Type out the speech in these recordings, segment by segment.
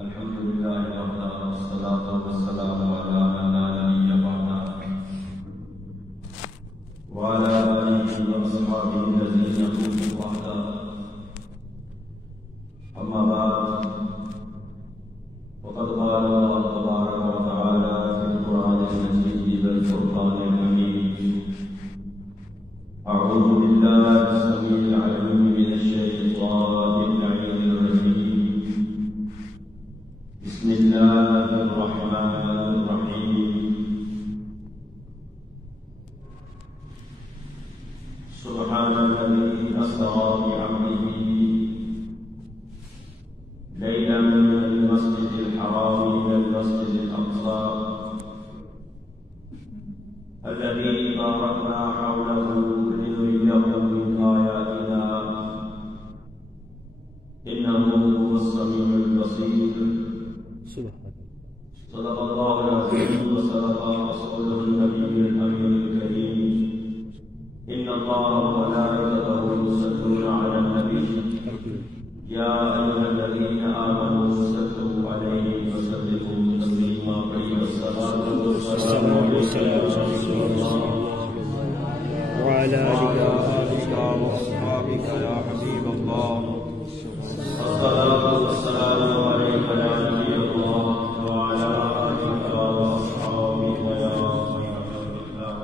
الحمد لله وحده والصلاة والسلام على من لا نبي بعده وعلى آله وأصحابه الذين كنتم وحده. أما بعد، وقد قال الله تبارك وتعالى في القرآن المجيد والفرقان الحميد: أعوذ بالله السميع العليم من الشيطان اللعين الرجيم. بسم الله الرحمن الرحيم. سبحان الذي أسرى بعبده ليلا من المسجد الحرام إلى المسجد الأقصى الذي باركنا حوله لنريه من آياتنا إنه هو السميع البصير. صدق الله العظيم وصدق رسوله النبي الأمين الكريم. إن الله وملائكته يصلون على النبي يا أيها الذين آمنوا صلوا عليه وسلموا تسليما. الصلاة والسلام عليك يا رسول الله وعلى آلك وأصحابك يا حبيب الله. الصلاة والسلام عليك يا نبي الله وعلى آلك وأصحابك يا خير خلق الله.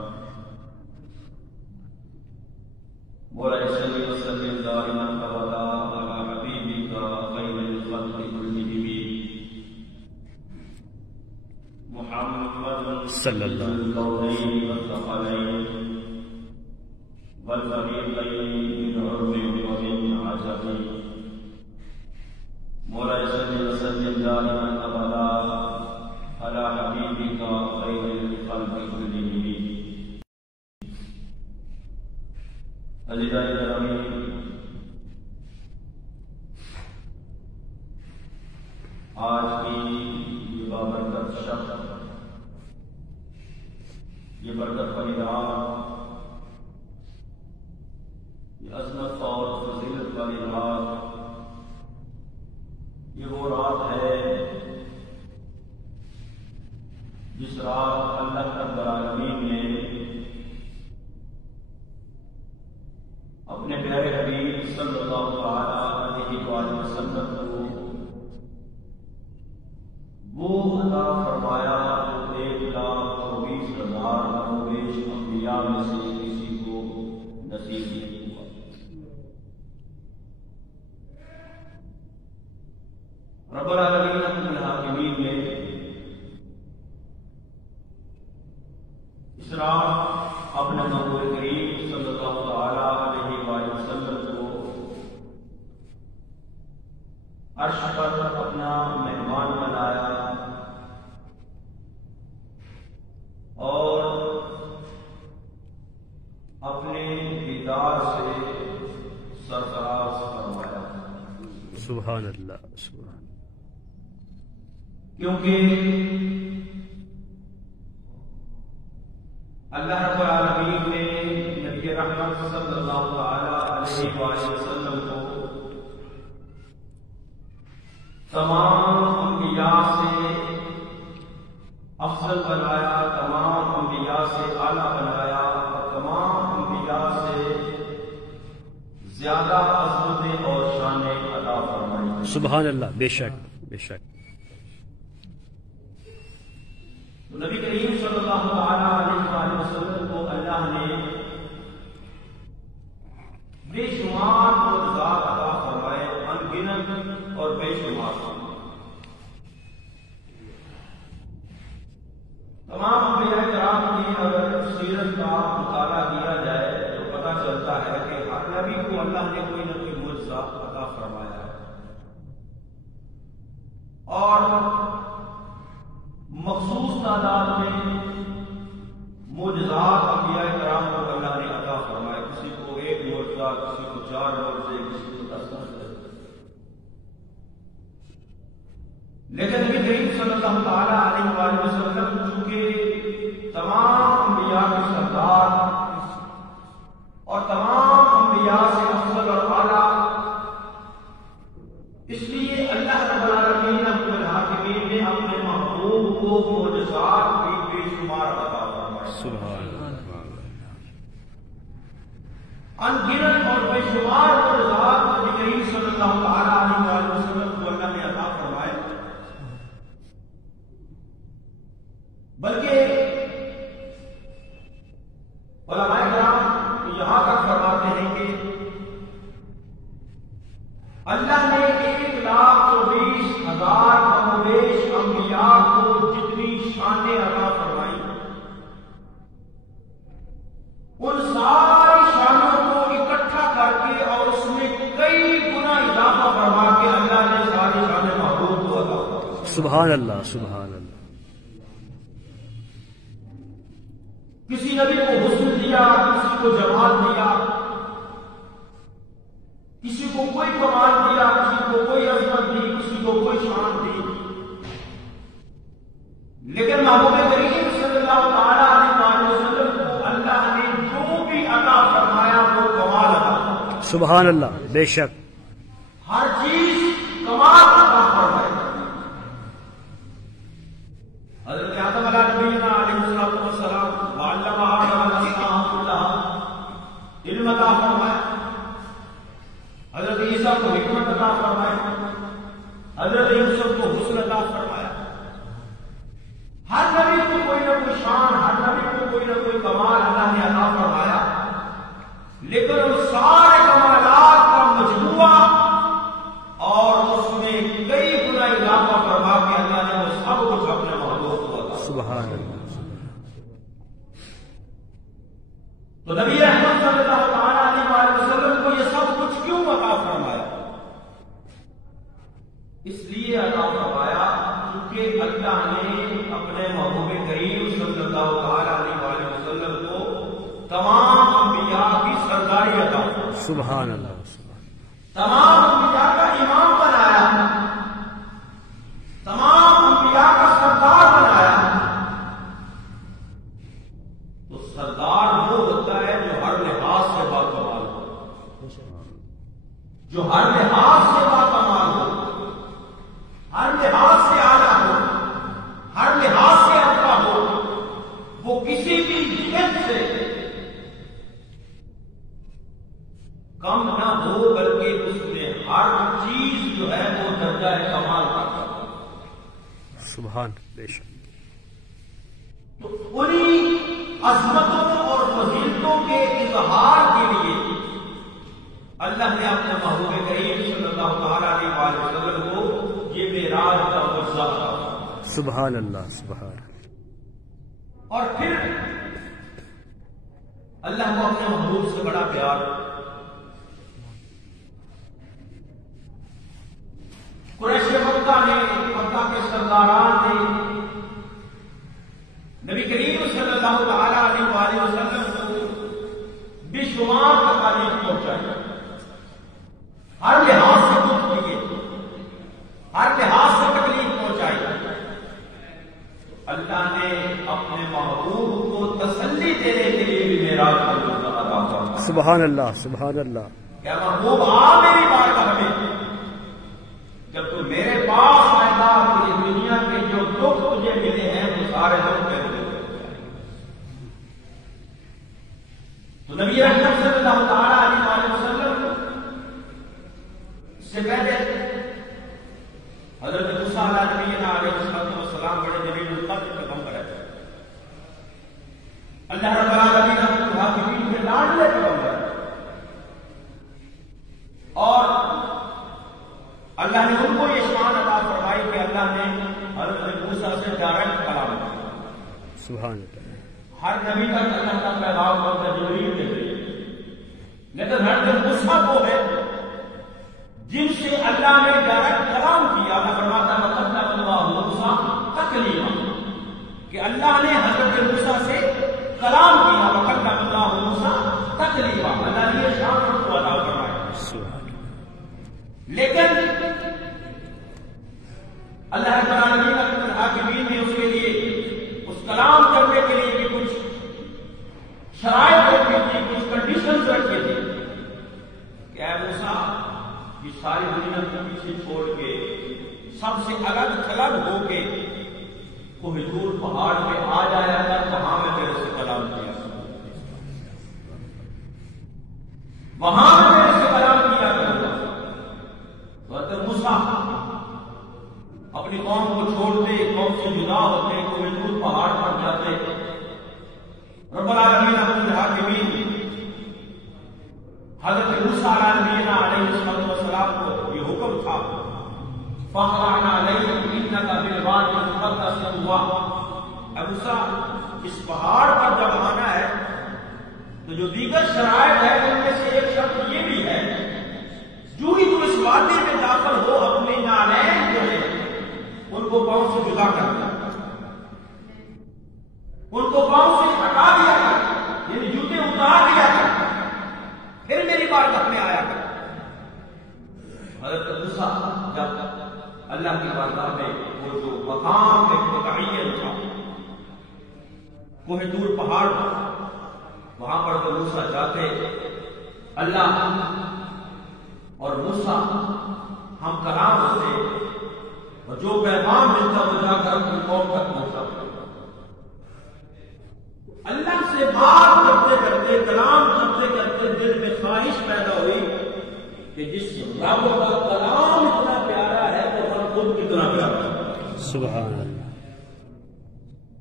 مولاي صل وسلم دائما أبدا على حبيبك خير الخلق كلهم محمد صلى الله عليه وسلم القولين والثقلين والفريقين من عرب ومن عجب. مولاي صل وسلم دائما ابدا على حبيبك خير الخلق كلهم. عزیزان گرامی، آج کی یہ بابرکت شب، یہ برکت والی رات، یہ عظمت اور فضیلت والی رات، یہ وہ رات ہے جس رات اللہ رب العالمین نے اپنے پیارے حبیب صلی اللہ علیہ وسلم کو وہ عطا فرمایا جو 1,24,000 کموبیش انبیاء میں سے کسی کو نصیب نہیں ہوا. رب العالمین اپنے الحاکمین نے اس رات اپنے محبوب کریم صلی اللہ علیہ وسلم کو عرش پر اپنا مہمان بنایا اور اپنے دیدار سے سرفراز فرمایا. سبحان اللہ سبحان. کیونکہ اللہ رب العالمین نے نبی رحمت صلی اللہ علیہ وسلم کو تمام انبیاء سے افضل بنایا، تمام انبیاء سے اعلیٰ بنایا اور تمام انبیاء سے زیادہ عظمتیں اور شانیں عطا فرمائی. سبحان اللہ. بے شک بے شک. نبی کریم صلی اللہ علیہ وسلم کو اللہ نے بے شمار معجزات عطا فرمائے، ان گنت اور بے شمار. تمام انبیاء کرام کی اگر سیرت کا مطالعہ کیا جائے تو پتہ چلتا ہے کہ ہر نبی کو اللہ نے کوئی نہ کوئی معجزہ عطا فرمایا ہے اور مخصوص تعداد میں معجزات انبیاء کرام کو اللہ نے عطا فرمائے. کسی کو 1 معجزہ، کسی کو 4 معجزے، کسی کو 10 معجزے. لیکن نبی کریم صلی اللہ علیہ وسلم چونکہ تمام انبیاء کے سردار اور تمام انبیاء سے افضل اور اعلیٰ انگنت اور بے شمار معجزات نبی کریم صلی اللہ تعالی علیہ وسلم کو اللہ نے عطا فرمائے، بلکہ علماء کرام یہاں تک فرماتے ہیں کہ اللہ نے 1,20,000 کم و بیش انبیاء کو جتنی شانیں عطا فرمائی، ان ساری شانوں کو اکٹھا کر کے اور اس میں کئی گنا اضافہ فرما کے اللہ نے ساری شانیں محبوب کو عطا فرمائی۔ سبحان اللہ، سبحان اللہ۔ کسی نبی کو حسن دیا، کسی کو جمال دیا، کسی کو کوئی کمال دیا، کسی کو کوئی عظمت دی، کسی کو کوئی شان دی، لیکن محبوب کریم صلی اللہ تعالی علیہ وسلم کو اللہ نے جو بھی عطا فرمایا وہ کمال عطا فرمایا۔ سبحان اللہ، بے شک ہر چیز کمال عطا فرمائی۔ حضرت آدم علیہ نبینا علیہ السلام وعلم آدم الاسماء کلها علم عطا فرمایا، حضرت عیسیٰ کو حکمت عطا فرمایا، حضرت یوسف کو حسن عطا فرمایا۔ ہر نبی کو کوئی نہ کوئی شان، ہر نبی کو کوئی نہ کوئی کمال اللہ نے عطا فرمایا، لیکن ان سارے کمالات کا مجموعہ اور اس میں کئی گنا اضافہ فرما کے اللہ نے وہ سب کچھ اپنے محبوب کو عطا۔ سبحان اللہ۔ تو نبی احمد صلی اللہ تعالی علیہ وسلم کو یہ سب کچھ کیوں عطا فرمایا؟ اس لیے عطا فرمایا کیونکہ اللہ نے اپنے محبوب کریم صلی اللہ تعالی علیہ وسلم کو تمام انبیاء کی سرداری عطا فرمائی، سبحان اللہ۔ تمام انبیاء کا امام بنایا، تمام انبیاء کا سردار بنایا۔ تو سردار وہ ہوتا ہے جو ہر لحاظ سے باکمال ہو، جو ہر لحاظ سے باکمال ہو، ہر لحاظ سے اعلیٰ ہو، ہر لحاظ سے اچھا ہو، وہ کسی بھی جہت سے کم نہ ہو، بلکہ اس میں ہر چیز جو ہے وہ درجہ کمال کا کرتا ہے۔ سبحان، بے شک۔ تو انہی عظمتوں اور فضیلتوں کے اظہار کے لیے اللہ نے اپنے محبوب کریم صلی اللہ تعالی علیہ وسلم کو یہ معراج کا معجزہ عطا فرمایا۔ سبحان اللہ، سبحان۔ اور پھر اللہ کو اپنے محبوب سے بڑا پیار، قریش مکہ نے، مکہ کے سرداران نے نبی کریم صلی اللہ تعالی علیہ وسلم کو بے شمار تکالیف پہنچائی، ہر لحاظ سے دکھ دیے، ہر لحاظ سے تکلیف پہنچائی۔ اللہ نے اپنے محبوب کو تسلی دینے کے لیے بھی معراج کا معجزہ عطا فرمایا۔ سبحان اللہ، سبحان اللہ۔ کیا محبوب آ میری بارگاہ میں، جب تو میرے پاس آئے گا تو یہ دنیا کے جو دکھ تجھے ملے ہیں وہ سارے دکھ میرے دل کو جائیں گے۔ تو نبی اکرم صلی اللہ تعالی علیہ وسلم سے پہلے حضرت موسیٰ علیہ السلام بڑے جلیل القدر پیغمبر ہے، اللہ رب العالمین نے کہا کہ بیچ میں لاڈلے پیغمبر ہے، اور اللہ نے ان کو یہ شان عطا فرمائی کہ اللہ نے حضرت موسیٰ سے ڈائریکٹ کلام کیا۔ سبحان اللہ۔ ہر نبی تک اللہ کا پیغام ہوتا جبریل کے ذریعے، لیکن حضرت موسیٰ کو ہے جن سے اللہ نے ڈائریکٹ کلام کیا۔ اللہ فرماتا ہے وَكَلَّمَ اللَّهُ مُوسَىٰ تَكْلِيمًا، کہ اللہ نے حضرت موسیٰ سے کلام کیا۔ وَكَلَّمَ اللَّهُ مُوسَىٰ تَكْلِيمًا، اللہ نے یہ شان ان کو عطا فرمائی۔ لیکن اللہ رب العالمین اپنے حاکمین نے اس کے لیے، اس کلام کرنے کے لیے بھی کچھ شرائط رکھی تھی، کچھ کنڈیشنز رکھی تھی کہ اے موسیٰ یہ ساری دنیا کو پیچھے چھوڑ کے سب سے الگ تھلگ ہو کے کوہ طور پہاڑ پہ آ جایا تھا، وہاں میں تیرے سے کلام کیا۔ وہاں میں سے کلام کیا کروں گا. حضرت موسیٰ اپنی قوم کو چھوڑتے، قوم سے جدا ہوتے، کوہ طور پہاڑ پر جاتے. رب العالمین اپنے حاکمین حضرت موسیٰ علیہ السلام کو یہ حکم تھا فَخْلَعْنَا عَلَيْهِ إِنَّكَ بِالْوَادِ الْمُقَدَّسِ طُوًى. اے موسیٰ اس پہاڑ پر جب آنا ہے تو جو دیگر شرائط ہے ان میں سے ایک شرط یہ بھی ہے، جو ہی تم اس وادی میں داخل ہو اپنے نالین جو ہے ان کو پاؤں سے جدا کر دیا، ان کو پاؤں سے ہٹا دیا کر، یعنی جوتے اتار دیا کر، پھر میری بارگاہ میں آیا کر. حضرت موسیٰ جب اللہ کی بارگاہ میں وہ جو مقام ایک متعین تھا کوہ طور پہاڑ وہاں پر تو موسیٰ جاتے، اللہ اور موسیٰ ہم کلام ہوتے اور جو پیغام ملتا وہ جا کر اپنی قوم تک پہنچا. اللہ سے بات کرتے کرتے، کلام کرتے کرتے دل میں خواہش پیدا ہوئی کہ جس رب کا کلام اتنا پیارا ہے تو ہم خود کتنا پیارا ہے. سبحان اللہ.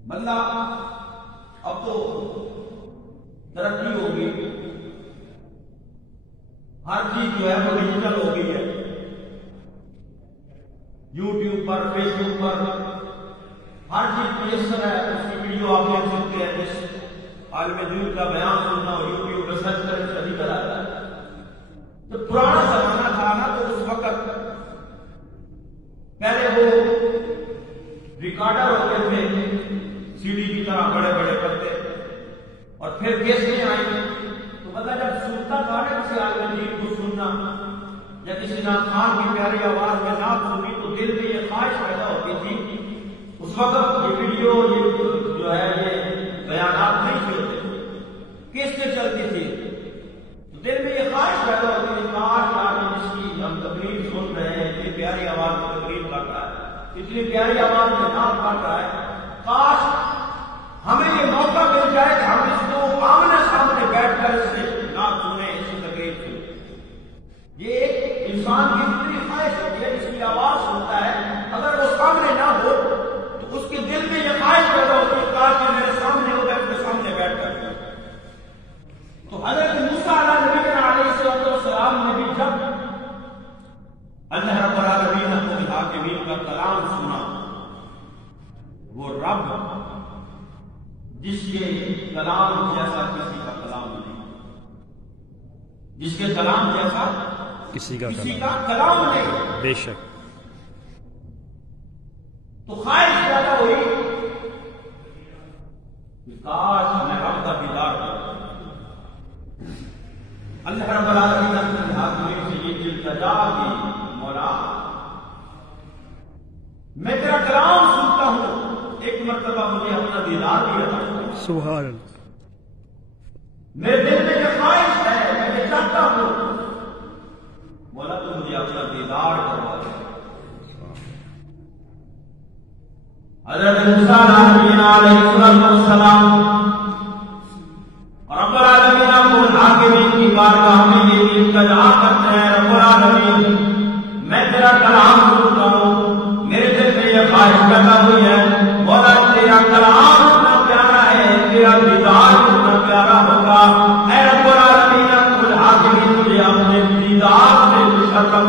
بندہ اب تو ترقی ہوگی، ہر چیز جو ہے وہ ڈیجیٹل ہو گئی ہے. یوٹیوب پر، فیس بک پر ہر چیز میسر ہے، اس کی ویڈیو آپ دیکھ سکتے ہیں. جس عالم دین کا بیان سننا ہو یوٹیوب پہ سرچ کریں سبھی کر آتا ہے. جب پرانا زمانہ تھا نا تو اس وقت پہلے وہ ریکارڈر ہوتے تھے سی ڈی کی طرح بڑے بڑے پتے، اور پھر کیسٹیں آئی تو پتہ جب سنتا تھا نا کسی عالم دین کو سننا یا کسی نعت خوان کی پیاری آواز میں نعت سنی تو دل میں یہ خواہش پیدا ہوتی تھی. اس وقت یہ ویڈیو یہ جو ہے یہ بیانات نہیں تھے، کیسٹیں چلتی تھی، تو دل میں یہ خواہش پیدا ہوتی تھی کاش آدمی جس کی ہم تقریر سن رہے ہیں اتنی پیاری آواز میں تقریر کر رہا ہے، اتنی پیاری آواز میں نعت کر رہا ہے، کاش ہمیں یہ موقع مل جائے کہ ہم اس کو آمنے سامنے بیٹھ کر اس سے نعت سنیں، اس کی تقریر سنیں. یہ ایک انسان کی اتنی خواہش ہوتی ہے جس کی آواز سنتا ہے اگر وہ سامنے نہ ہو تو اس کے دل میں یہ خواہش پیدا ہوتی ہے کاش کہ میرے سامنے ہو بیٹھ کے سامنے بیٹھ کر. تو حضرت موسیٰ علیہ السلام نے بھی جب اللہ رب العالمین اپنے حاکمین کا کلام سنا، وہ رب جس کے کلام جیسا کسی کا کلام نہیں، جس کے کلام جیسا کسی کا کلام نہیں، بے شک. تو خواہش پیدا ہوئی کہ کاش میں رب کا دیدار کروں. اللہ رب العالمین اپنے حاکمین سے یہ التجا کی مولا میں تیرا کلام سنتا ہوں، ایک مرتبہ مجھے اپنا دیدار بھی عطا کر. سبحان اللہ. میرے دل میں یہ خواہش ہے، میں یہ چاہتا ہوں مولا تو مجھے اپنا دیدار کروا دے. حضرت موسیٰ علیہ السلام رب العالمین اپنے حاکمین کی بارگاہ میں یہ التجا کرتے ہیں، رب العالمین میں تیرا کلام سنتا ہوں، میرے دل میں یہ خواہش پیدا ہوئی ہے مولا تیرا کلام اتنا پیارا ہے، تیرا دیدار اتنا پیارا ہوگا. اے رب العالمین اپنے حاکمین مجھے اپنے دیدار سے مشرف کر،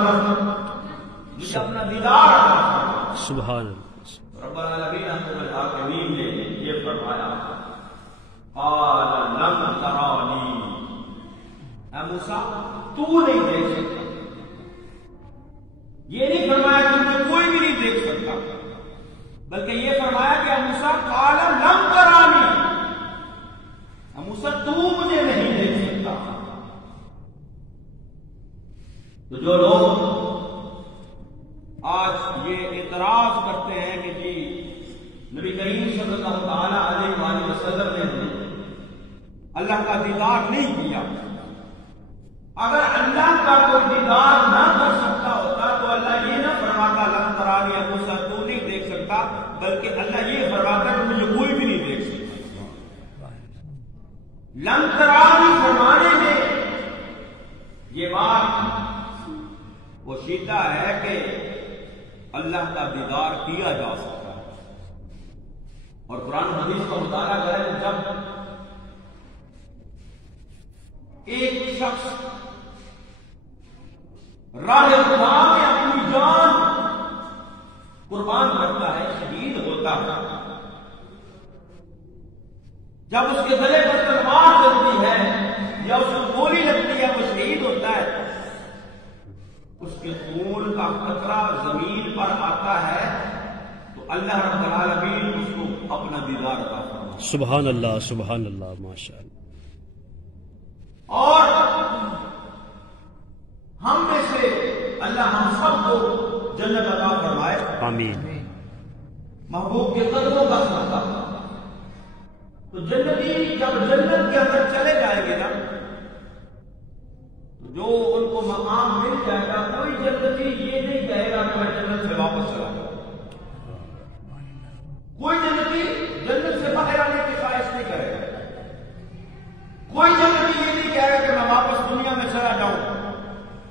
مجھے اپنا دیدار کر. سبحان اللہ. رب العالمین اپنے حاکمین نے یہ فرمایا قال لن ترانی، اے موسیٰ تو نہیں دیکھ سکتا. یہ نہیں فرمایا کہ مجھے کوئی بھی نہیں دیکھ سکتا، بلکہ یہ فرمایا کہ اے موسیٰ قال لن ترانی، اے موسیٰ تو مجھے نہیں دیکھ سکتا. تو جو لوگ آج یہ اعتراض کرتے ہیں کہ جی نبی کریم صلی اللہ تعالی علیہ وآلہ وسلم نے اللہ کا دیدار نہیں کیا، اگر اللہ کا کوئی دیدار نہ کر سکتا ہوتا تو اللہ یہ نہ فرماتا لن ترانی اے موسیٰ تو نہیں دیکھ سکتا، بلکہ اللہ یہ فرماتا کہ مجھے کوئی بھی نہیں دیکھ سکتا. لن ترانی فرمانے میں اللہ کا دیدار کیا جا سکتا ہے۔ اور قرآن حدیث کا مطالعہ کریں، جب ایک شخص راہ خدا میں اپنی جان قربان کرتا ہے، شہید ہوتا ہے، جب اس کے گلے پر تلوار چلتی ہے یا اس کو گولی لگتی ہے، وہ شہید ہوتا ہے، اس کے خون کا قطرہ زمین پر آتا ہے تو اللہ رب العالمین اس کو اپنا دیدار عطا فرماتا ہے۔ سبحان اللہ، سبحان اللہ، ماشاء اللہ۔ اور ہم میں سے اللہ ہم سب کو جنت عطا فرمائے، آمین۔ محبوب کے قدموں کا ساتھ۔ تو جنتی جب جنت کے اندر چلے جائیں گے نا، جو ان کو مقام مل جائے گا، کوئی جنتی یہ نہیں کہے گا کہ میں جنت سے واپس چلا جاؤں۔ کوئی جنتی جنت سے باہر آنے کی خواہش نہیں کرے گا۔ کوئی جنتی یہ نہیں کہے گا کہ میں واپس دنیا میں چلا جاؤں،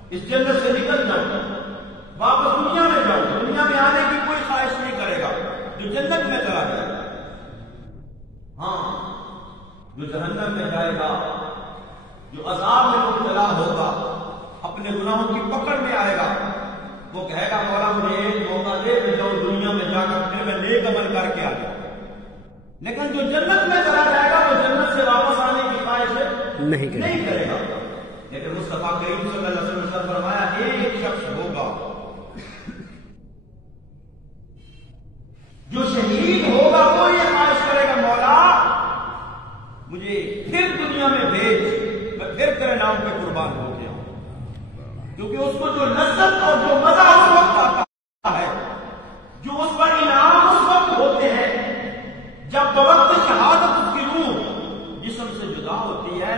اس جنت سے نکل جاؤں، واپس دنیا میں جاؤں، دنیا میں آنے کی کوئی خواہش نہیں کرے گا جو جنت میں چلا جائے گا۔ ہاں، جو جہنم میں جائے گا، جو عذاب میں مبتلا ہوگا، اپنے گناہوں کی پکڑ میں آئے گا، وہ کہے گا مولا مجھے ایک موقع دے، میں جاؤں دنیا میں جا کر پھر میں نیک عمل کر کے آ جاؤں۔ لیکن جو جنت میں چلا جائے گا وہ جنت سے واپس آنے کی خواہش نہیں کرے گا۔ لیکن مصطفیٰ کریم صلی اللہ علیہ وسلم نے فرمایا ایک شخص ہوگا جو شہید ہوگا، وہ یہ خواہش کرے گا مولا مجھے پھر دنیا میں بھیج، میں پھر تیرے نام پہ قربان ہو گیا ہوں۔ کیونکہ اس کو جو لذت اور جو مزہ اس وقت آتا ہے، جو اس پر انعام اس وقت ہوتے ہیں جب بوقت شہادت اس کی روح جسم سے جدا ہوتی ہے،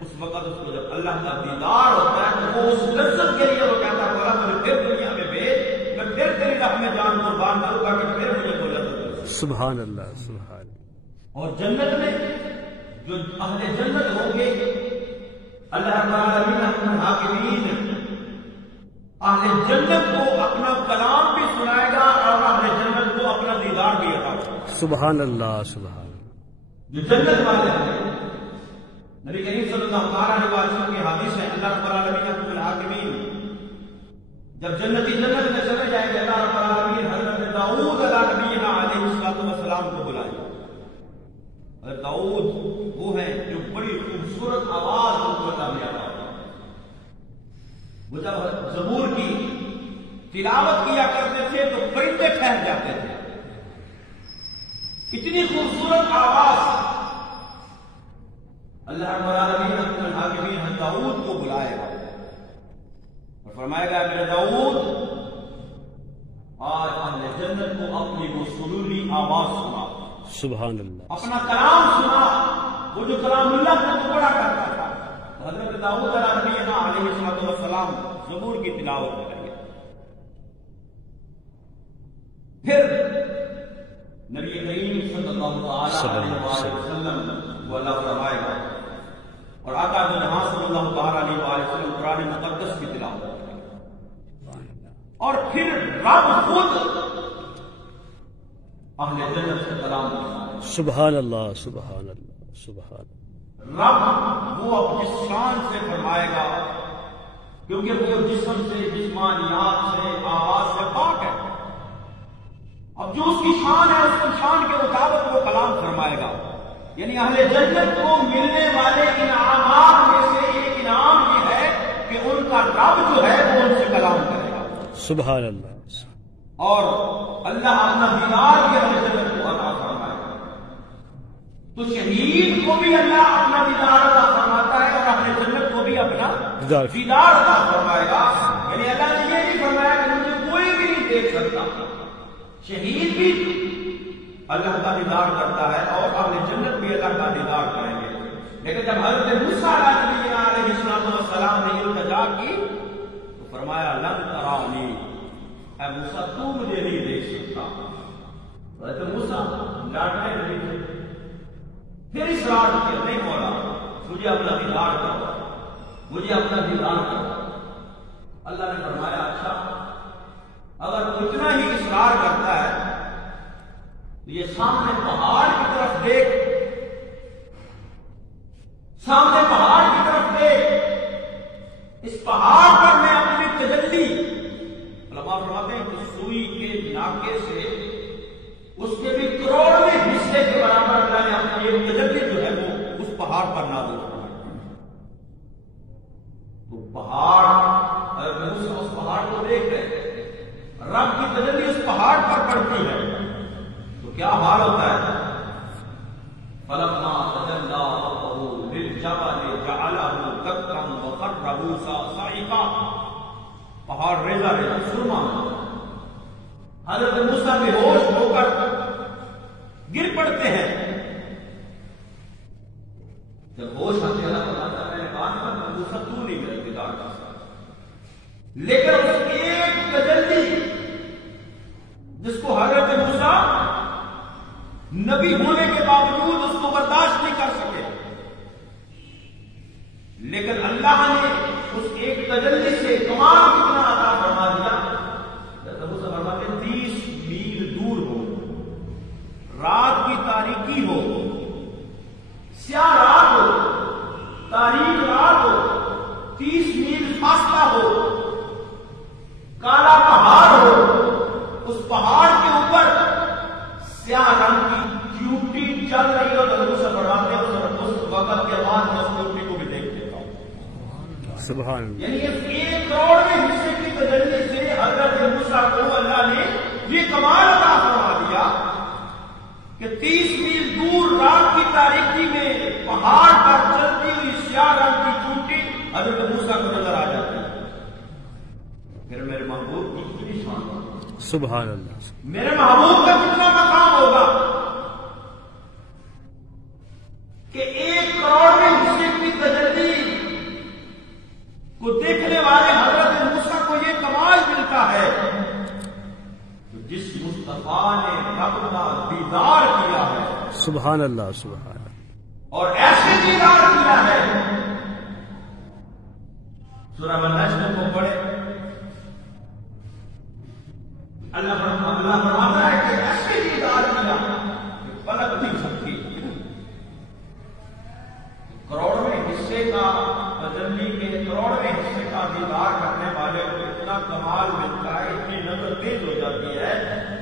اس وقت اس کو جب اللہ کا دیدار ہوتا ہے تو وہ اس لذت کے لیے وہ کہتا ہے مولا مجھے پھر دنیا میں بھیج، میں پھر تیری راہ میں جان قربان کروں گا کہ پھر مجھے وہ لذت ملے۔ سبحان اللہ، سبحان اللہ۔ اور جنت میں جو اہل جنت ہوں گے، اللہ رب العالمین اپنے حاکمین اہل جنت کو اپنا کلام بھی سنائے گا اور اہل جنت کو اپنا دیدار بھی عطا کرے گا۔ سبحان اللہ، سبحان اللہ۔ جو جنت والے ہیں، نبی کریم صلی اللہ علیہ وسلم کی حدیث ہے، اللہ رب العالمین اپنے حاکمین جب جنتی جنت میں چلے جائیں گے، اللہ رب العالمین حضرت داؤد علیہ السلام کو بلائے گا۔ حضرت داؤد وہ ہیں جو بڑی خوبصورت آواز ان کو عطا کیا تھا۔ وہ جب زبور کی تلاوت کیا کرتے تھے تو پرندے ٹھہر جاتے تھے، اتنی خوبصورت آواز۔ اللہ رب العالمین اپنے حاکمین حضرت داؤد کو بلائے گا اور فرمائے گا میرے داؤد آج اہل جنت کو اپنی وہ سرولی آواز سنا، سبحان اللہ، اپنا کلام سنا، وہ جو کلام اللہ کو پڑھا کرتا تھا۔ حضرت داؤد علیہ السلام زبور کی تلاوت کریں گے۔ پھر نبی کریم صلی اللہ علیہ وسلم وہ اللہ فرمائے گا اور آقا دو جہاں صلی اللہ علیہ وسلم قرآن مقدس کی تلاوت کریں گے۔ اور پھر رب خود اہل جنت سے کلام کرنا ہے۔ سبحان اللہ، سبحان اللہ، سبحان اللہ۔ رب وہ اب جس شان سے فرمائے گا، کیونکہ وہ جسم سے، جسمانیات سے، آواز سے پاک ہے۔ اب جو اس کی شان ہے، اس کی شان کے مطابق وہ کلام فرمائے گا۔ یعنی اہل جنت کو ملنے والے انعامات میں سے ایک انعام یہ ہے کہ ان کا رب جو ہے وہ ان سے کلام کرے گا۔ سبحان اللہ۔ اور اللہ اپنا دیدار بھی اہل جنت کو عطا فرمائے گا۔ تو شہید کو بھی اللہ اپنا دیدار عطا فرماتا ہے اور اہل جنت کو بھی اپنا دیدار عطا فرمائے گا۔ یعنی اللہ نے یہ نہیں فرمایا کہ مجھے کوئی بھی نہیں دیکھ سکتا، شہید بھی اللہ کا دیدار کرتا ہے اور اہل جنت بھی اللہ کا دیدار کریں گے۔ لیکن جب حضرت موسیٰ علیہ السلام نے التجا کی تو فرمایا لن ترانی، اے موسیٰ تو مجھے نہیں دیکھ سکتا۔ حضرت موسیٰ ڈانٹنے لگے تھے، پھر اصرار کیا نہیں مولا مجھے اپنا دیدار کرو، مجھے اپنا دیدار کرو۔ اللہ نے فرمایا اچھا اگر اتنا ہی تو پہاڑ، حضرت موسیٰ اس پہاڑ کو دیکھ رہے، رب کی تجلی اس پہاڑ پر پڑتی ہے تو کیا حال ہوتا ہے؟ فلما تجلی ربہ للجبل جعلہ دکا وخر صعقا، پہاڑ ریزہ ریزہ سرما، حضرت موسیٰ بے ہوش ہو کر گر پڑتے ہیں۔ جب ہوش آتے اللہ بتاتا ہے، میں نے بات کر موسیٰ تو نہیں میرا دیدار کا ساتھ، لیکن اس ایک تجلی جس کو حضرت موسیٰ نبی ہونے کے باوجود اس کو برداشت نہیں کر سکے، لیکن اللہ نے اس ایک تجلی سے کمال کتنا عطا فرما دیا۔ حضرت موسیٰ فرماتے ہیں 30 میل دور ہو، رات کی تاریکی ہو، سیاہ رات ہو، تاریک رات ہو، 30 میل فاصلہ ہو، کالا پہاڑ ہو، اس پہاڑ کے اوپر سیاہ رنگ کی چیونٹی چل رہی ہو، تو موسیٰ فرماتے ہیں اس وقت کے بعد میں اس چیونٹی کو بھی دیکھ لیتا ہوں۔ سبحان اللہ۔ یعنی اس 1 کروڑویں حصے کی تجلی سے حضرت موسیٰ کو اللہ نے یہ کمال عطا فرما دیا کہ 30 میل دور رات کی تاریکی میں پہاڑ پر چلتی ہوئی سیاہ رنگ کی چیونٹی حضرت موسیٰ کو نظر آ جاتی ہے۔ پھر میرے محبوب کی کتنی شان ہوگی، سبحان اللہ، میرے محبوب کا کتنا مقام ہوگا کہ 1 کروڑویں حصے کی تجلی کو دیکھنے والے حضرت موسیٰ کو یہ کمال ملتا ہے جس مصطفیٰ نے رب کا دیدار کیا ہے، سبحان اللہ، سبحان اللہ، اور ایسے دیدار کیا ہے۔ سورہ النجم کو پڑھے، اللہ فرماتا ہے کہ ایسے دیدار کیا کہ پلک نہیں سکتی۔ کروڑویں حصے کا تجلی کے کروڑویں حصے کا دیدار کرنے والے کو اتنا کمال ملتا ہے، اتنی نظر تیز ہو جاتی ہے،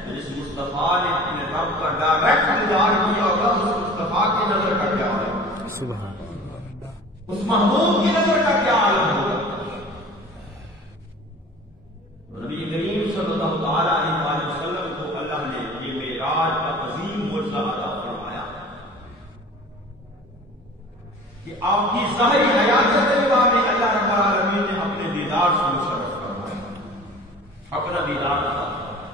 جس مصطفیٰ نے اپنے رب کا ڈائریکٹ دیدار کیا ہوگا اس مصطفیٰ کی نظر کا کیا ہوگا، سبحان اللہ، اس محبوب کی نظر کا کیا عالم ہوگا۔ نبی کریم صلی اللہ تعالیٰ علیہ وسلم کو اللہ نے یہ معراج کا عظیم معجزہ عطا فرمایا کہ آپ کی ظاہری حیات طیبہ میں اللہ رب العالمین نے اپنے دیدار سے مشرف فرمایا، اپنا دیدار عطا فرمایا،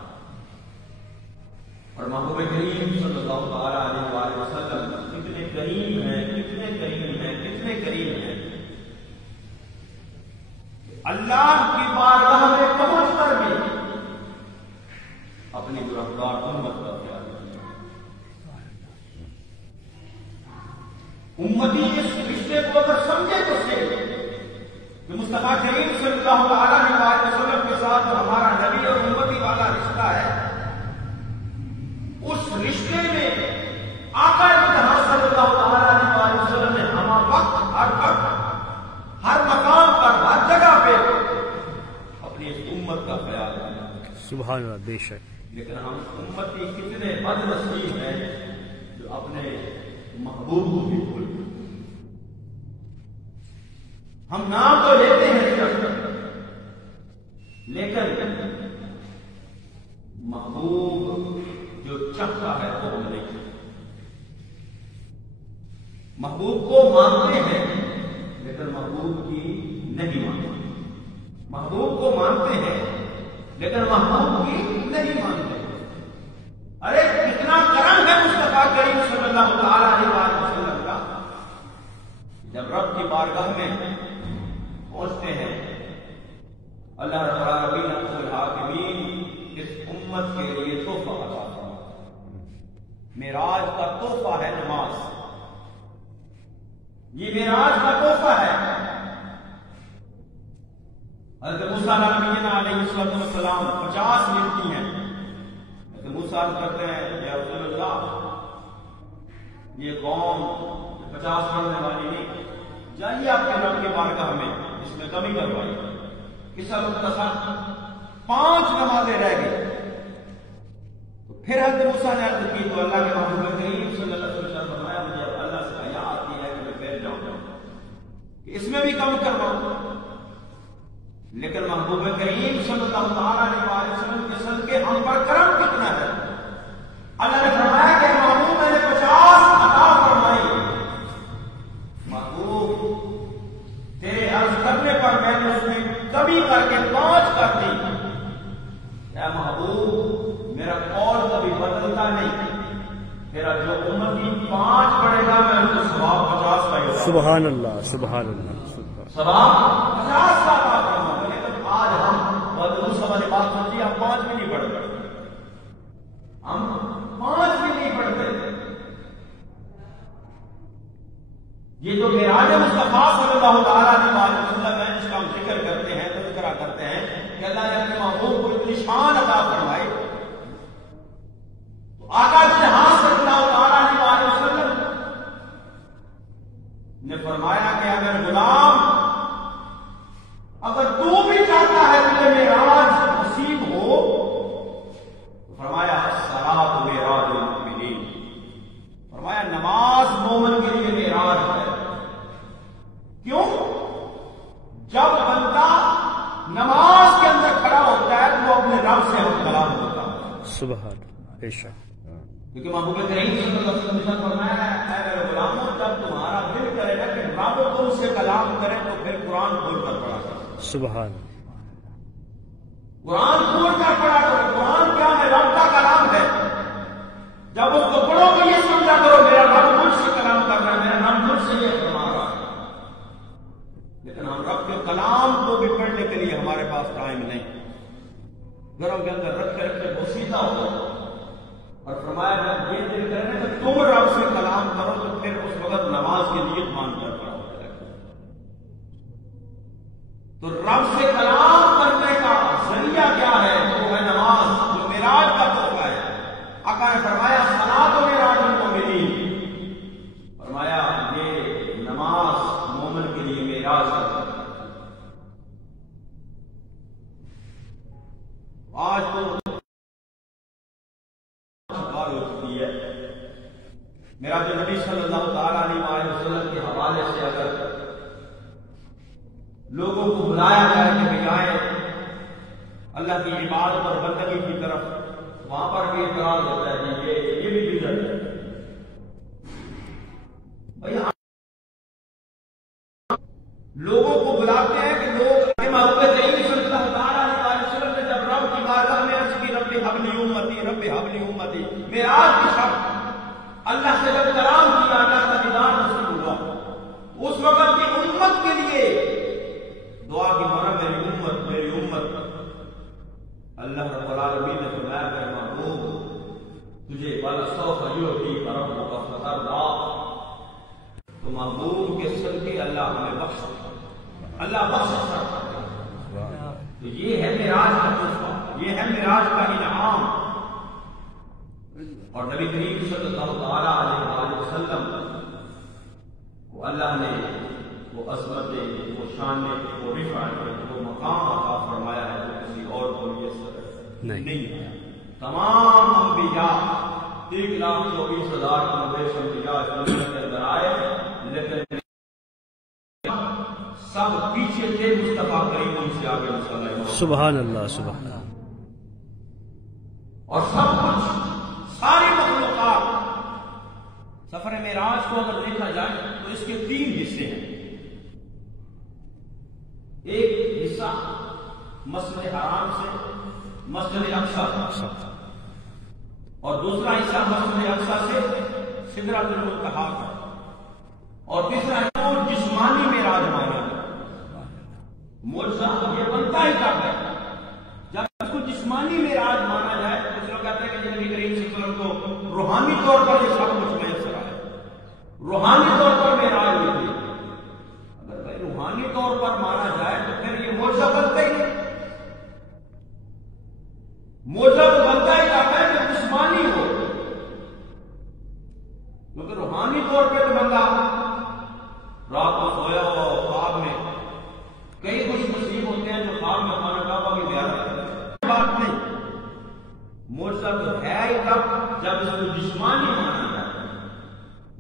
اور محبوب کریم صلی اللہ تعالیٰ علیہ وسلم کتنے کریم ہیں، کتنے کریم ہیں، کتنے کریم ہیں، اللہ کی بارگاہ میں پہنچ کر بھی اپنی گنہگار امت کا خیال کیا۔ امتی اس رشتے کو اگر سمجھے تو صحیح کہ مصطفیٰ کریم صلی اللہ علیہ وسلم کے ساتھ جو ہمارا نبی اور امتی والا رشتہ ہے، اس رشتے میں آقا جہاں صلی اللہ علیہ وسلم نے ہمارا وقت ہر وقت ہر مقام پر ہر جگہ پہ اپنی اس امت کا خیال کیا۔ سبحان اللہ، بے شک۔ لیکن ہم امتی کتنے بد نصیب ہیں جو اپنے محبوب کو بھی بھول گئے۔ ہم نام تو لیتے ہیں صرف، لیکن محبوب جو چاہتا ہے وہ ہم نہیں کرتے۔ محبوب کو مانتے ہیں لیکن محبوب کی نہیں مانتے، محبوب کو مانتے ہیں لیکن محبوب کی نہیں مانتے۔ ارے کتنا کرم ہے مصطفیٰ کریم صلی اللہ تعالیٰ علیہ وسلم کا، جب رب کی بارگاہ میں پہنچتے ہیں اللہ رب العالمین الحاکمین اس امت کے لیے تحفہ عطا فرماتا ہے۔ معراج کا تحفہ ہے نماز، یہ معراج کا تحفہ ہے۔ حضرت موسیٰ علیہ السلام 50 ملتی ہیں، حضرت موسیٰ کرتے ہیں یا رسول اللہ یہ قوم 50 پڑھنے والی نہیں، جائیے آپ کے رب کی بارگاہ میں اس میں کمی کروائیے۔ اس مختصر 5 نمازیں رہ گئی، تو پھر حضرت موسیٰ نے عرض کی تو اللہ کے محبوب کریم صلی اللہ علیہ وسلم فرمایا مجھے اب اللہ سے حیا آتی ہے کہ میں پھر جاؤں کہ اس میں بھی کم کرواؤں۔ لیکن محبوب کریم صلی اللہ علیہ وسلم کے صدقے ہم پر کرم کتنا ہے. اللہ نے فرمایا کہ محبوب میں نے 50 عطا فرمائی. محبوب تیرے عرض کرنے پر میں نے اس میں کمی کر کے 5 کر دی. اے محبوب میرا قول کبھی بدلتا نہیں. میرا جو امتی 5 پڑھے گا میں ان کو ثواب 50 کا ہوگا. سبحان اللہ سبحان اللہ. ثواب 50 کا عطا فرماؤں. لیکن آج ہم دوسرے والی بات سمجھیے، ہم 5 بھی نہیں پڑھتے. ہم 5 بھی نہیں پڑھتے. یہ جو معراج مصطفیٰ صلی اللہ تعالیٰ علیہ وسلم ہے، اس کا ہم ذکر کرتے ہیں، تذکرہ کرتے ہیں کہ اللہ نے اپنے محبوب کو اتنی شان عطا فرمائی. تو آقا جہاں صلی اللہ تعالیٰ علیہ وسلم نے فرمایا کہ اگر غلام اگر تو بھی چاہتا ہے کہ معراج نصیب ہو، تو فرمایا الصلاۃ معراج المؤمنین. فرمایا نماز مومن کے لیے معراج ہے. کیوں؟ جب بندہ نماز کے اندر کھڑا ہوتا ہے تو وہ اپنے رب سے ہم کلام ہوتا ہے. سبحان بے شک. کیونکہ محبوب کریم صلی اللہ علیہ وسلم نے فرمایا ہے اے میرے غلاموں، جب تمہارا دل کرے نا کہ رب تم سے کلام کرے تو پھر قرآن کھول کر پڑھا کرو. سبحان قرآن کھول کر پڑھا کرو. قرآن کیا ہے؟ رب کا کلام ہے. جب اس کو پڑھو تو یہ سمجھا کرو میرا رب مجھ سے کلام کر رہا ہے، میرا رب مجھ سے یہ فرما رہا ہے. لیکن ہم رب کے کلام کو بھی پڑھنے کے لیے ہمارے پاس ٹائم نہیں. گھروں کے اندر رکھ کے بوسیدہ ہو اور فرمایا جب یہ دل کرنے کہ تم رب سے کلام کرو تو پھر اس وقت نماز کے نیت مان کر پڑھو. تو رب سے کلام کرنے کا ذریعہ کیا ہے؟ وہ ہے نماز، جو معراج کا تحفہ ہے. آقا نے فرمایا صلاۃ معراج المؤمنین. فرمایا یہ نماز مومن کے لیے معراج ہے. آج تو بات ہو چکی ہے. میرا جو نبی صلی اللہ تعالیٰ علیہ وسلم کے حوالے سے اگر لوگوں کو بلایا جائے کہ بجائے اللہ کی عبادت اور بندگی کی طرف، وہاں پر بھی اعتراض ہوتا ہے کہ یہ بھی بدعت ہے. بھائی لوگوں کو بلاتے ہیں کہ لوگ محبوب کریم صلی اللہ تعالیٰ علیہ وسلم نے جب رب کی بارگاہ میں عرض کی رب ہب لی امتی رب ہب لی امتی، معراج کے شب اللہ سے جب کلام کیا، اللہ کا دیدار نصیب ہوا، اس وقت کی امت کے لیے دعا کی مانا میری امت میری امت. اللہ رب العالمین نے فرمایا کہ محبوب تجھے سوف یعطیک ربک فترضی. تو محبوب کے صدقے اللہ ہمیں بخش، اللہ بخش کرتا ہے. تو یہ ہے معراج کا تحفہ، یہ ہے معراج کا انعام. اور نبی کریم صلی اللہ تعالیٰ علیہ وسلم کو اللہ نے وہ عظمت، وہ شان، وہ رفعت، وہ مقام عطا فرمایا ہے جو کسی اور کو نہیں ہے. تمام انبیاء 1,24,000 کو بے انبیاء جنت کے اندر آئے، لیکن سب پیچھے تھے مصطفیٰ کریم ان سے آگے صلی اللہ علیہ وسلم. سبحان اللہ سبحان اللہ. اور سب کچھ ساری مخلوقات سفر معراج کو اگر دیکھا جائے تو اس کے 3 حصے ہیں. ایک حصہ مسجد حرام سے مسجد اقصی، اور دوسرا حصہ مسجد اقصی سے سدرۃ المنتہا کا، اور تیسرا ہے جسمانی معراج مانا ہے. معجزہ یہ بنتا ہی کب ہے جب اس کو جسمانی معراج مانا جائے. کچھ لوگ کہتے ہیں کہ نبی کریم صلی اللہ علیہ وسلم کو روحانی طور پر یہ سب کچھ میسر آیا، روحانی طور پر معراج ہوئی. اگر بھائی روحانی طور پر مانا جائے تو پھر یہ معجزہ بنتا ہی نہیں. معجزہ تو بنتا ہی جاتا ہے کہ جسمانی ہو، کیونکہ روحانی طور پہ تو بندہ رات کو سویا ہوا خواب میں، کئی خوش نصیب ہوتے ہیں جو خواب میں خانہ کعبہ کی زیارت کرتے ہیں. بات نہیں، معجزہ تو ہے ہی تب جب اس کو جسمانی مانا جائے.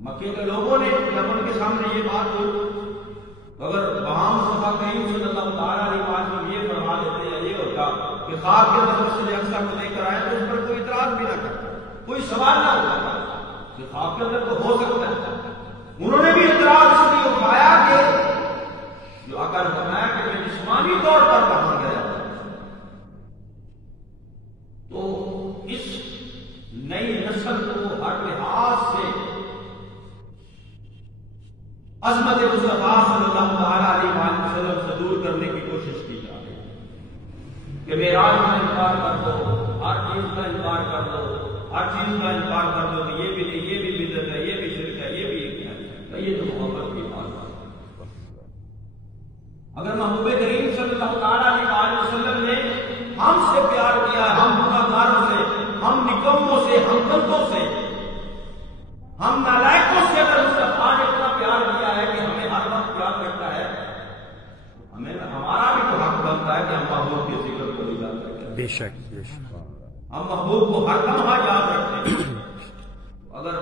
مکے کے لوگوں نے جب ان کے سامنے یہ بات ہوئی تو اگر وہاں مصطفیٰ کریم صلی اللہ تعالیٰ علیہ وسلم یہ خواب کے اندر مسجد اقصی کو لے کر آئے تو اس پر کوئی اعتراض بھی نہ کرتا، کوئی سوال نہ اٹھاتا کہ خواب کے اندر تو ہو سکتا ہے۔ انہوں نے بھی اعتراض اس لیے اٹھایا کہ جو آقا نے فرمایا کہ میں جسمانی طور پر کہاں گیا، تو اس نئی نسل کو ہر لحاظ سے عظمت مصطفیٰ صلی اللہ علیہ وسلم سے دور کرنے کی کوشش کی جا رہی ہے کہ معراج کا انکار کر دو، ہر چیز کا انکار کر دو، ہر چیز کا انکار کر دو کہ یہ بھی نہیں، یہ بھی بدعت ہے، یہ بھی شرک ہے، یہ بھی ایک ہے۔ یہ تو محبت کی بات ہے۔ اگر محبوب کریم صلی اللہ علیہ وسلم نے ہم سے پیار کیا، ہم گناہگاروں سے، ہم نکموں سے، ہم غلطوں سے، ہم نالائقوں سے اگر مصطفیٰ نے اتنا پیار کیا ہے کہ ہمیں ہر وقت یاد رکھتا ہے، ہمیں ہمارا بھی تو حق بنتا ہے کہ ہم محبوب کے ذکر کو یاد رکھیں۔ بے شک بے شک، ہم محبوب کو ہر لمحہ یاد رکھتے ہیں۔ اگر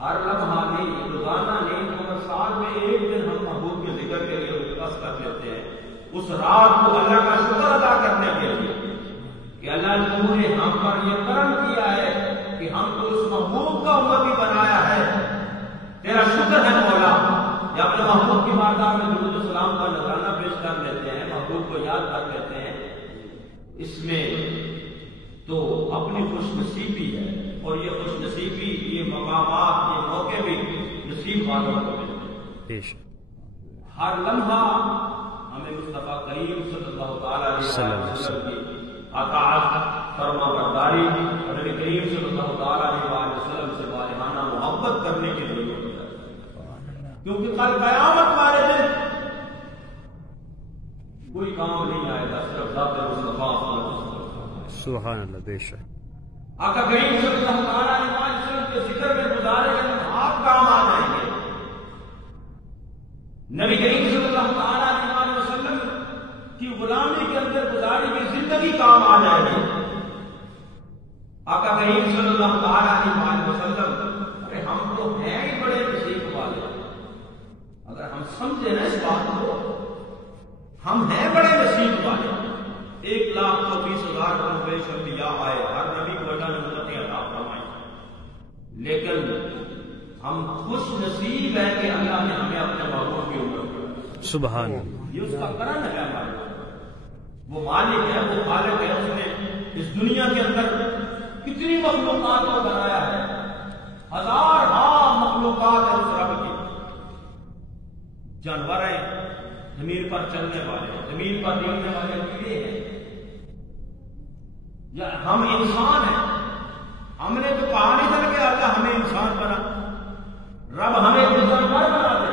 ہر لمحہ نہیں، روزانہ نہیں، مگر سال میں ایک دن ہم محبوب کے ذکر کے لیے وقف کر لیتے ہیں، اس رات کو اللہ کا شکر ادا کرنے کے لیے کہ اللہ نے ہم پر یہ کرم کیا ہے کہ ہم کو اس محبوب کا امتی بنایا ہے، تیرا شکر ہے مولا۔ یا اپنے محبوب کی بارگاہ میں درود و سلام کا نذرانہ پیش کر لیتے ہیں، محبوب کو یاد کر لیتے ہیں، اس میں تو اپنی خوش نصیبی ہے، اور یہ خوش نصیبی، یہ مقامات، یہ موقع بھی نصیب والوں کو ملتے ہیں۔ بے شک، ہر لمحہ ہمیں مصطفیٰ کریم صلی اللہ تعالی علیہ وسلم کی اطاعت، فرما برداری، اور نبی کریم صلی اللہ تعالی علیہ وسلم سے والہانہ محبت کرنے کی ضرورت ہے، کیونکہ کل قیامت والے دن کوئی کام نہیں آئے گا، صرف ذات مصطفیٰ صلی اللہ علیہ وسلم۔ سبحان اللہ، بے شک، آقا کریم صلی اللہ تعالی علیہ وسلم کے ذکر میں گزارے گئے آپ کام آ جائیں گے، نبی کریم صلی اللہ تعالی علیہ وسلم کی غلامی کے اندر گزاری کی زندگی کام آ جائے گی۔ آقا کریم صلی اللہ تعالی علیہ وسلم، ارے ہم تو ہیں ہی بڑے نصیب والے، اگر ہم سمجھے نا اس بات کو، ہم ہیں بڑے نصیب والے۔ 1,20,000 کم بیش انبیاء آئے، ہر نبی کو اللہ نے امت عطا فرمائی، لیکن ہم خوش نصیب ہیں کہ اللہ نے ہمیں اپنے محبوب کی امت کیا۔ سبحان اللہ، یہ اس کا کرم ہے ہمارے، وہ مالک ہے، وہ خالق ہے، اس نے اس دنیا کے اندر کتنی مخلوقات کو بنایا ہے، ہزاروں مخلوقات ہیں اس رب کی، جانور ہیں، زمین پر چلنے والے، زمین پر ریلنے والے کیڑے ہیں، یا ہم انسان ہیں۔ ہم نے تو کہا نہیں تھا کہ اللہ ہمیں انسان بنا، رب ہمیں جانور بنا دے،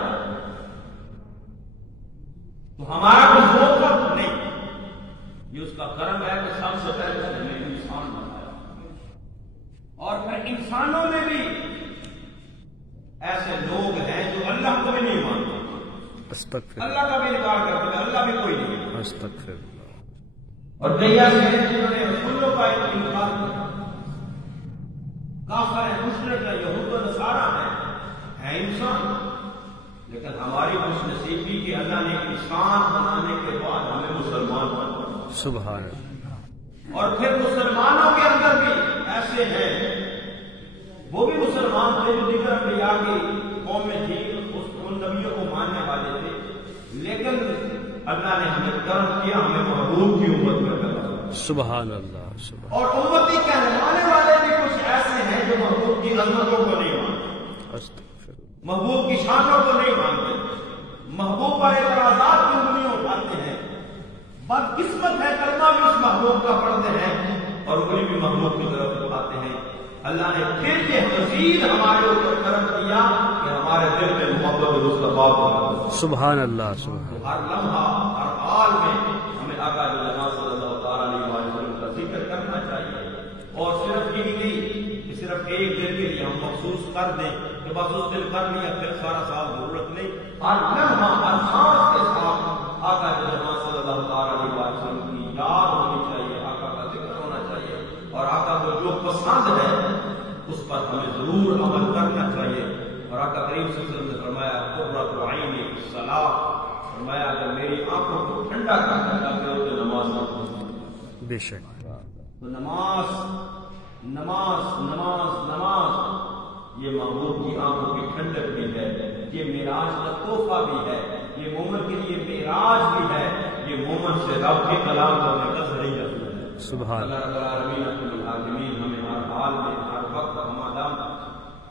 تو ہمارا کوئی ذوق نہیں، یہ اس کا کرم ہے کہ سب سے پہلے اس نے ہمیں انسان بنایا، اور پھر انسانوں میں بھی ایسے لوگ ہیں جو اللہ کو بھی نہیں مانتے، استغفر اللہ کا بھی انکار کرتے ہیں، اللہ بھی کوئی نہیں ہے، استغفر اللہ، اور کئی ایسے ہیں جنہوں نے رسولوں کا انکار کیا، کافر ہیں، مشرک ہیں، یہود و نصارہ ہیں انسان، لیکن ہماری خوش نصیبی کہ اللہ نے انسان بنانے کے بعد ہمیں مسلمان بنا، سبحان اللہ، اور پھر مسلمانوں کے اندر بھی ایسے ہیں، وہ بھی مسلمان تھے جو دیگر انبیاء کی قوم میں تھی، ان نبیوں کو ماننے والے تھے، لیکن اللہ نے ہمیں کرم کیا، ہمیں محبوب کی امت میں بنا، سبحان اللہ، سبحان، اور امتی کہلوانے والے بھی کچھ ایسے ہیں جو محبوب کی عظمتوں کو نہیں مانتے، استغفر اللہ، محبوب کی شانوں کو نہیں مانتے، محبوب پر اعتراضات کی انگلیاں اٹھاتے ہیں، بدقسمت ہے، کلمہ بھی اس محبوب کا پڑھتے ہیں اور انگلی بھی محبوب کی طرف اٹھاتے ہیں۔ اللہ نے پھر یہ مزید ہمارے اوپر کرم کیا کہ ہمارے دل میں محبت مصطفیٰ کو، سبحان اللہ، سبحان، ہر لمحہ ہر حال میں ہمیں آقا صلی اللہ تعالی علیہ وسلم کا ذکر کرنا چاہیے، اور صرف یہی نہیں کہ صرف ایک دن کے لیے ہم مخصوص کر دیں کہ بس اس دن کر لیا پھر سارا سال ضرورت نہیں، ہر لمحہ ہر سانس کے ساتھ آقا صلی اللہ تعالی علیہ وسلم کی یاد ہونی چاہیے، آقا کا ذکر ہونا چاہیے، اور آقا کو جو پسند ہے اس پر ہمیں ضرور عمل کرنا چاہیے۔ اور آقا کریم صلی اللہ علیہ وسلم نے فرمایا قرۃ عینی الصلاۃ، فرمایا اگر میری آنکھوں کو ٹھنڈا کرنا چاہتے ہو تو نماز پڑھو، بے شک تو نماز نماز نماز نماز یہ محبوب کی آنکھوں کی ٹھنڈک بھی ہے، یہ معراج کا تحفہ بھی ہے، یہ مومن کے لیے معراج بھی ہے، یہ مومن سے رب کے کلام کرنے کا ذریعہ ہے۔ سبحان اللہ رب العالمین اپنے العالمین ہمیں ہر حال میں ہر وقت ہمارا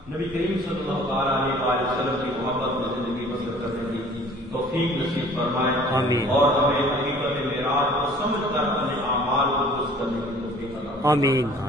نبی کریم صلی اللہ علیہ وسلم کی محبت میں زندگی بسر کرنے کی توفیق نصیب فرمائے، آمین۔ اور ہمیں حقیقت معراج کو سمجھ کر اپنے اعمال کو درست کرنے کی توفیق عطا فرمائے۔ آمین۔